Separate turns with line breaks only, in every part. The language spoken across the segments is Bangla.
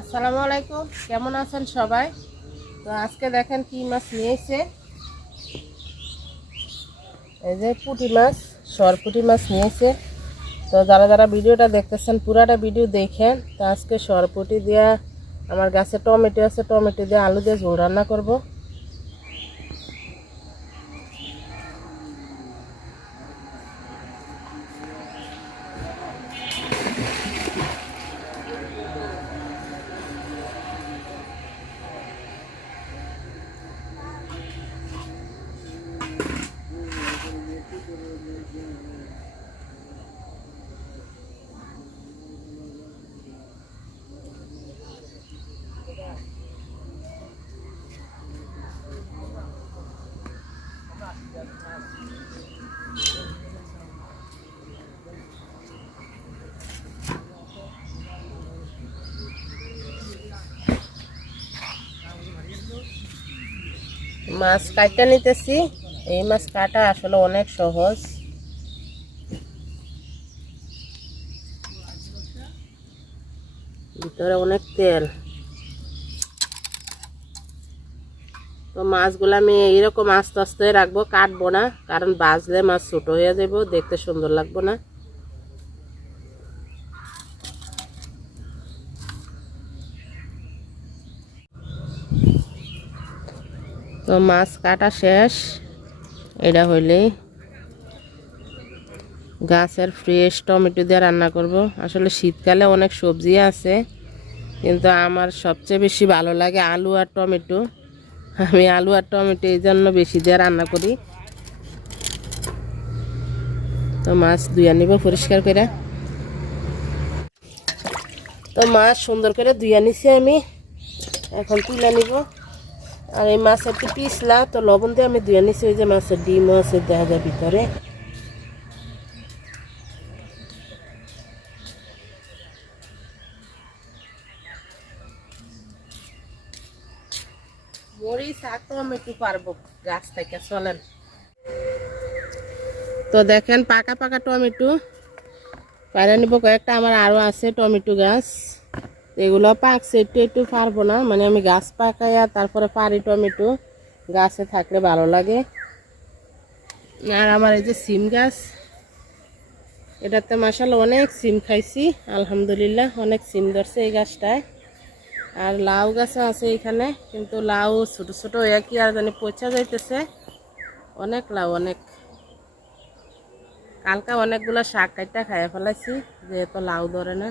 আসসালামু আলাইকুম। কেমন আছেন সবাই? তো আজকে দেখেন কি মাছ নিয়েছে। এই যে পুঁটি মাছ সরপুটি মাছ নিয়েছে। তো যারা যারা ভিডিওটা দেখতেছেন, পুরাটা ভিডিও দেখেন, তো আজকে সরপুটি দিয়া, আমার গাছে টমেটো আছে, টমেটো দিয়ে আলু দিয়ে ঝোল রান্না করব। মাছ কাটতে নিতেছি। এই মাছ কাটা আসলে অনেক সহজ। ভিতরে অনেক তেল। তো মাছগুলো আমি এইরকম আস্তে আস্তে রাখব, কাটবো না, কারণ বাজলে মাছ ছোট হয়ে যাব দেখতে সুন্দর লাগবো না। তো মাছ কাটা শেষ। এটা হইলে গাছের ফ্রেশ টমেটো দিয়ে রান্না করব। আসলে শীতকালে অনেক সবজি আছে, কিন্তু আমার সবচেয়ে বেশি ভালো লাগে আলু আর টমেটো। আমি আলু আর টমেটো এই জন্য বেশি দিয়ে রান্না করি। তো মাছ ধুইয়া নিব পরিষ্কার করে। তো মাছ সুন্দর করে ধুইয়া নিছি আমি। এখন তুলে নিব। আর এই মাছের একটু পিছলা, তো লবণ দিয়ে আমি ধুয়ে নিছি, ওই যে মাছের ডিমও আছে দেখা যায় ভিতরে। আর তো দেখেন, পাকা পাকা টমেটো। পায়রা নিব কয়েকটা, আমার আরও আছে টমেটো গাছ। এগুলো পাকছে একটু একটু পারব না। মানে আমি গাছ পাকাইয়া তারপরে পারি টমেটো গাছে থাকলে ভালো লাগে। আর আমার এই যে সিম গাছ, এটাতে মাসাল অনেক সিম খাইছি, আলহামদুলিল্লাহ অনেক সিম ধরছে এই গাছটায়। আর লাউ গাছও আছে এখানে, কিন্তু লাউ ছোট ছোট হয়ে কি আর জানি পচা যাইতেছে। অনেক লাউ, অনেক। কালকা অনেকগুলো শাক কাটটা খাইয়া ফেলাইছি, যেহেতু লাউ ধরে না।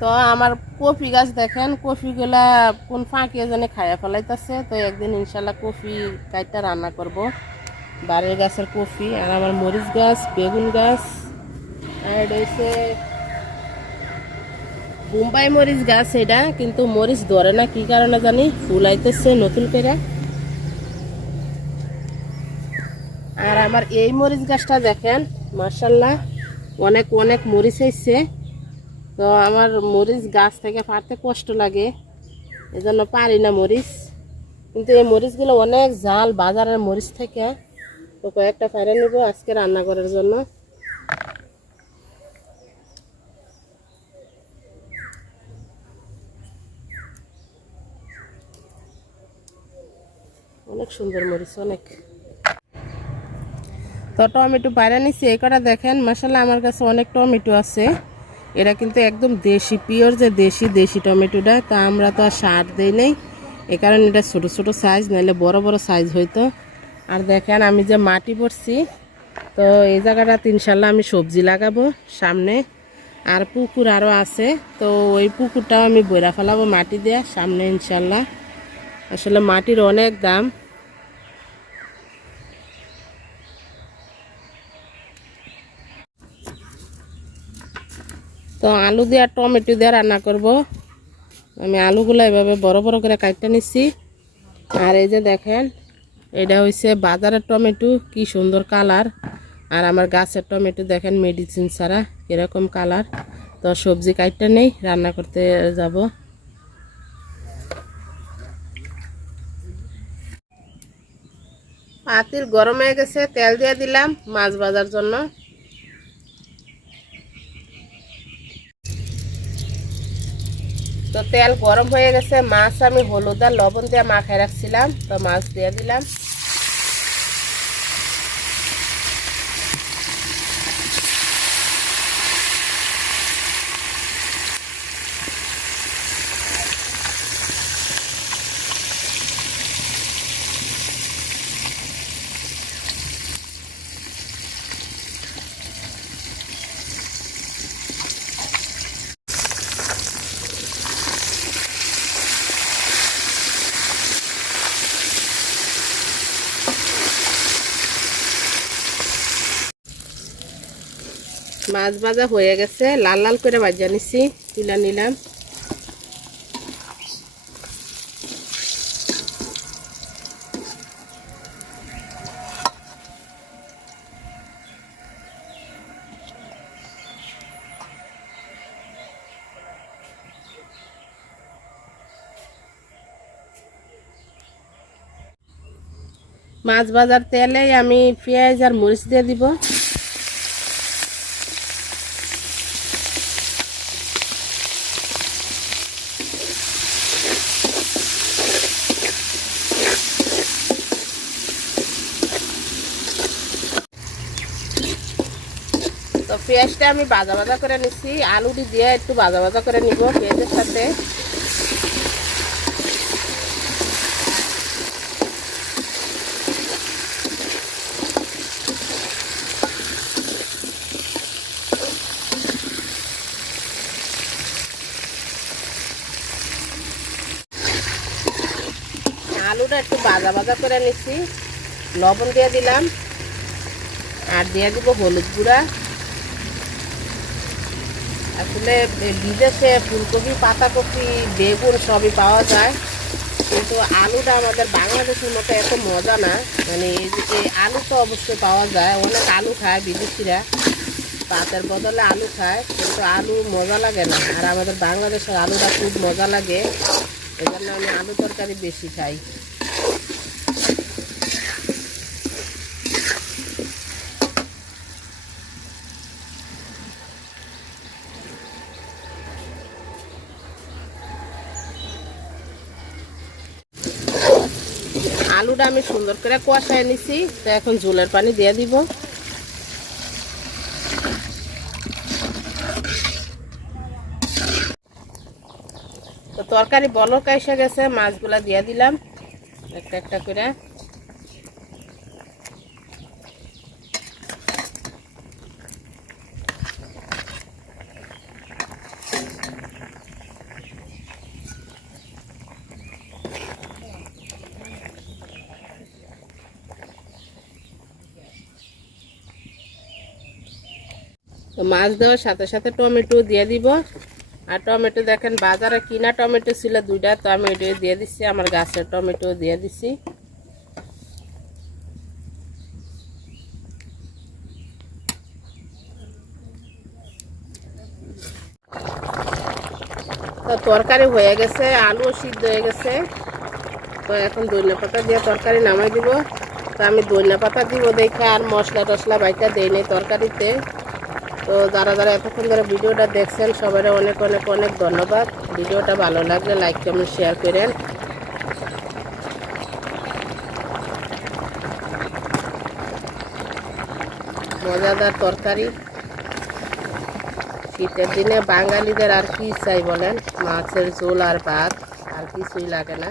তো আমার কফি গাছ দেখেন, কফিগুলা কোন ফাঁকে জানে খাইয়া ফেলাইতেছে। তো একদিন ইনশাল্লাহ কফি কাইটা রান্না করব। বাড়ির গাছের কফি, আর আমার মরিচ গাছ, বেগুন গাছ, আর হচ্ছে বোম্বাই মরিচ গাছ এটা, কিন্তু মরিচ ধরে না, কি কারণে জানি? ফুল আইতেছে নতুন করে। আর আমার এই মরিচ গাছটা দেখেন মার্শাল্লাহ অনেক অনেক মরিচ হয়েছে তো আমার মরিচ গাছ থেকে পারতে কষ্ট লাগে, এজন্য পারি না মরিচ। কিন্তু এই মরিচগুলো অনেক জাল বাজারের মরিচ থেকে। তো কয়েকটা ফাইরে নেব আজকে রান্না করার জন্য। অনেক সুন্দর মরিচ, অনেক। তো টমেটো বাইরে নিচ্ছি এই কটা দেখেন মশালা আমার কাছে অনেক টমেটো আছে। এটা কিন্তু একদম দেশি পিওর যে দেশি দেশি টমেটোটা, তা আমরা তো আর সার দিই নেই। এ কারণে এটা ছোটো ছোটো সাইজ নাহলে বড় বড় সাইজ হইতো। আর দেখেন, আমি যে মাটি পড়ছি তো এই জায়গাটা ইনশাল্লাহ আমি সবজি লাগাবো সামনে। আর পুকুর আরও আছে, তো ওই পুকুরটাও আমি বইরা ফেলাবো মাটি দিয়ে সামনে ইনশাল্লাহ। আসলে মাটির অনেক দাম। তো আলু দিয়ে আর টমেটো দিয়ে রান্না করব। আমি আলুগুলো এভাবে বড় বড় করে কাটতে নিচ্ছি আর এই যে দেখেন, এটা হচ্ছে বাজারের টমেটো, কি সুন্দর কালার। আর আমার গাছের টমেটো দেখেন মেডিসিন ছাড়া এরকম কালার। তো সবজি কাটতে নেই, রান্না করতে যাব। পাতিল গরম হয়ে গেছে, তেল দিয়ে দিলাম মাছ ভাজার জন্য। তো তেল গরম হয়ে গেছে, মাছ আমি হলুদ আর লবণ দিয়ে মাখায় রাখছিলাম, তো মাছ দিয়ে দিলাম। মাছ ভাজা হয়ে গেছে। লাল লাল করে ভাজা নিছি, তুলে নিলাম। মাছ ভাজার তেলে আমি পেঁয়াজ আর মরিচ দিয়ে দিব। পেঁয়াজটা আমি ভাজা ভাজা করে নিচ্ছি আলুটি দিয়ে একটু ভাজা ভাজা করে নিব পেঁয়াজের সাথে। আলুটা একটু ভাজা ভাজা করে নিচ্ছি লবণ দিয়ে দিলাম, আর দিয়ে দিব হলুদ গুঁড়া। আসলে বিদেশে ফুলকপি, পাতাকপি, বেগুন সবই পাওয়া যায়। কিন্তু আলুটা আমাদের বাংলাদেশের মতো এত মজা না। মানে এই আলু তো অবশ্যই পাওয়া যায়। অনেক আলু খায় বিদেশিরা। পাতের বদলে আলু খায়, কিন্তু আলু মজা লাগে না। আর আমাদের বাংলাদেশের আলুটা খুব মজা লাগে। এই জন্য আমি আলু তরকারি বেশি খাই। আলুটা আমি সুন্দর করে কষায় নিছি। তো এখন ঝোলের পানি দিয়ে দিব। তো তরকারি বলক এসে গেছে, মাছগুলা দিয়ে দিলাম। একটা একটা করে। তো মাছ দেওয়ার সাথে সাথে টমেটো দিয়ে দিব। আর টমেটো দেখেন বাজারে কিনা টমেটো ছিল দুইটা, তো আমি দিয়ে দিচ্ছি আমার গাছের টমেটো দিয়ে দিচ্ছি তো তরকারি হয়ে গেছে, আলুও সিদ্ধ হয়ে গেছে। তো এখন ধনিয়া পাতা দিয়ে তরকারি নামাই দিব। তো আমি ধনিয়া পাতা দিব দেখে আর মশলা টশলা বাইটা দেই নেই তরকারিতে। তো যারা যারা এতক্ষণ ধরে ভিডিওটা দেখছেন সবাই অনেক অনেক অনেক ধন্যবাদ। ভিডিওটা ভালো লাগলে লাইক কমেন্ট শেয়ার করেন। মজাদার তরকারি। শীতের দিনে বাঙালিদের আর কি চাই বলেন? মাছের ঝোল আর ভাত, আর কিছুই লাগে না।